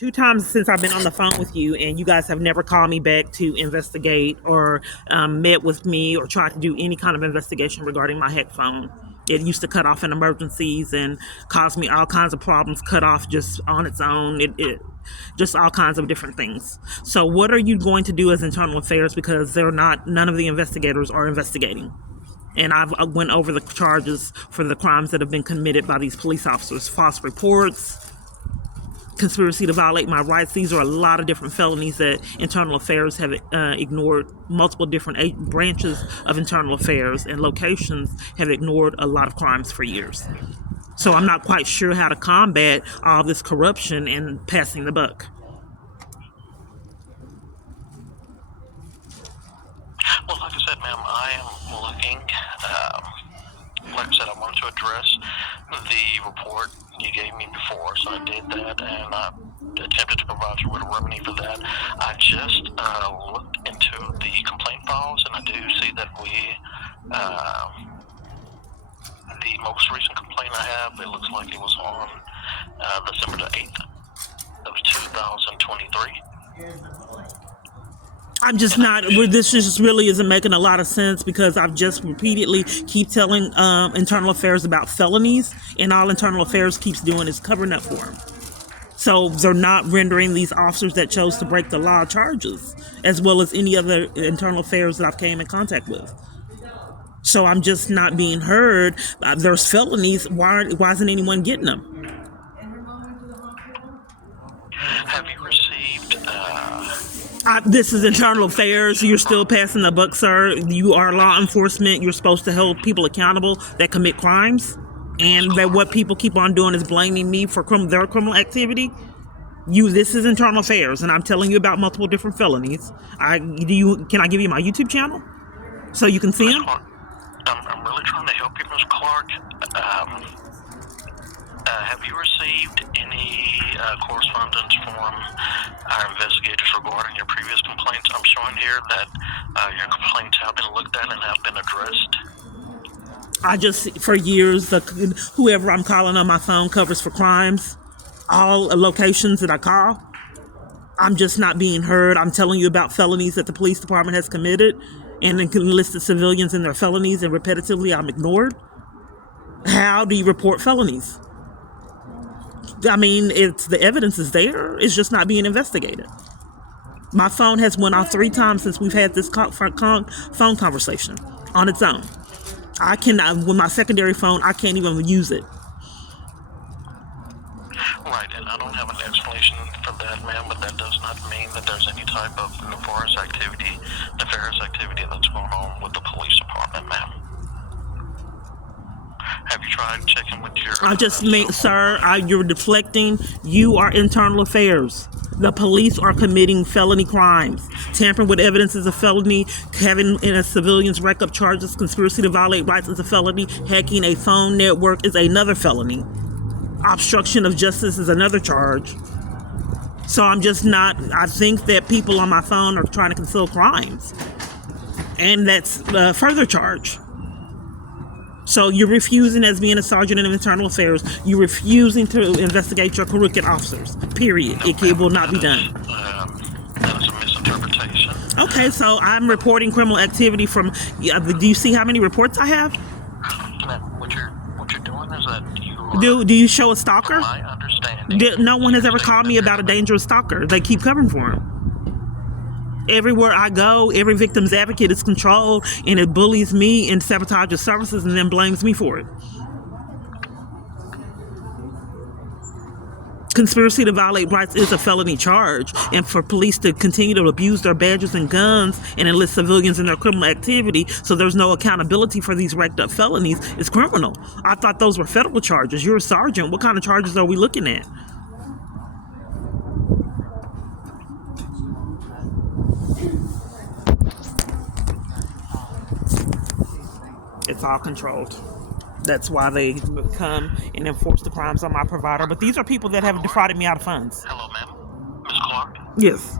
Two times since I've been on the phone with you, and you guys have never called me back to investigate or met with me or tried to do any kind of investigation regarding my hack phone. It used to cut off in emergencies and cause me all kinds of problems, cut off just on its own. It just all kinds of different things. So what are you going to do as Internal Affairs? Because none of the investigators are investigating. And I went over the charges for the crimes that have been committed by these police officers. False reports, conspiracy to violate my rights. These are a lot of different felonies that Internal Affairs have ignored. Multiple different branches of Internal Affairs and locations have ignored a lot of crimes for years. So I'm not quite sure how to combat all this corruption and passing the buck. Well, like I said, ma'am, I am looking, like I said, I wanted to address the report you gave me before, so I did that, and I attempted to provide you with a remedy for that. I just looked into the complaint files, and I do see that the most recent complaint I have, it looks like it was on December the 8th of 2023. I'm just not, this just really isn't making a lot of sense, because I've just repeatedly keep telling Internal Affairs about felonies, and all Internal Affairs keeps doing is covering up for them. So they're not rendering these officers that chose to break the law charges, as well as any other Internal Affairs that I've came in contact with. So I'm just not being heard. There's felonies. Why isn't anyone getting them? Have you received... This is Internal Affairs. You're still passing the buck, sir. You are law enforcement. You're supposed to hold people accountable that commit crimes. And that what people keep on doing is blaming me for their criminal activity. This is Internal Affairs, and I'm telling you about multiple different felonies. Can I give you my YouTube channel so you can see them? I'm really trying to help you, Ms. Clark. Have you received any correspondence from our investigators regarding your previous complaints? I'm showing here that your complaints have been looked at and have been addressed. For years, whoever I'm calling on my phone covers for crimes, all locations that I call. I'm just not being heard. I'm telling you about felonies that the police department has committed, and enlisted civilians in their felonies, and repetitively I'm ignored. How do you report felonies? I mean, the evidence is there. It's just not being investigated. My phone has went off 3 times since we've had this phone conversation on its own. I cannot, with my secondary phone, I can't even use it. Right, and I don't have an explanation for that, ma'am, but that does not mean that there's any type of nefarious activity that's going on with the police department, ma'am. Have you tried checking with your... Sir, you're deflecting. You are Internal Affairs. The police are committing felony crimes. Tampering with evidence is a felony. Having civilians rack up charges. Conspiracy to violate rights is a felony. Hacking a phone network is another felony. Obstruction of justice is another charge. So I'm just not... I think that people on my phone are trying to conceal crimes. And that's a further charge. So you're refusing, as being a sergeant in Internal Affairs, you're refusing to investigate your corrupted officers. Period. No, it will not be done. That is a misinterpretation. Okay, so I'm reporting criminal activity from... do you see how many reports I have? What you're doing is that you are... Do you show a stalker? From my understanding... No one has ever called me about a dangerous stalker. They keep covering for him. Everywhere I go, every victim's advocate is controlled, and it bullies me and sabotages services and then blames me for it. Conspiracy to violate rights is a felony charge, and for police to continue to abuse their badges and guns and enlist civilians in their criminal activity so there's no accountability for these racked up felonies is criminal. I thought those were federal charges. You're a sergeant. What kind of charges are we looking at? It's all controlled. That's why they come and enforce the crimes on my provider. But these are people that have defrauded me out of funds. Hello, ma'am. Ms. Clark? Yes.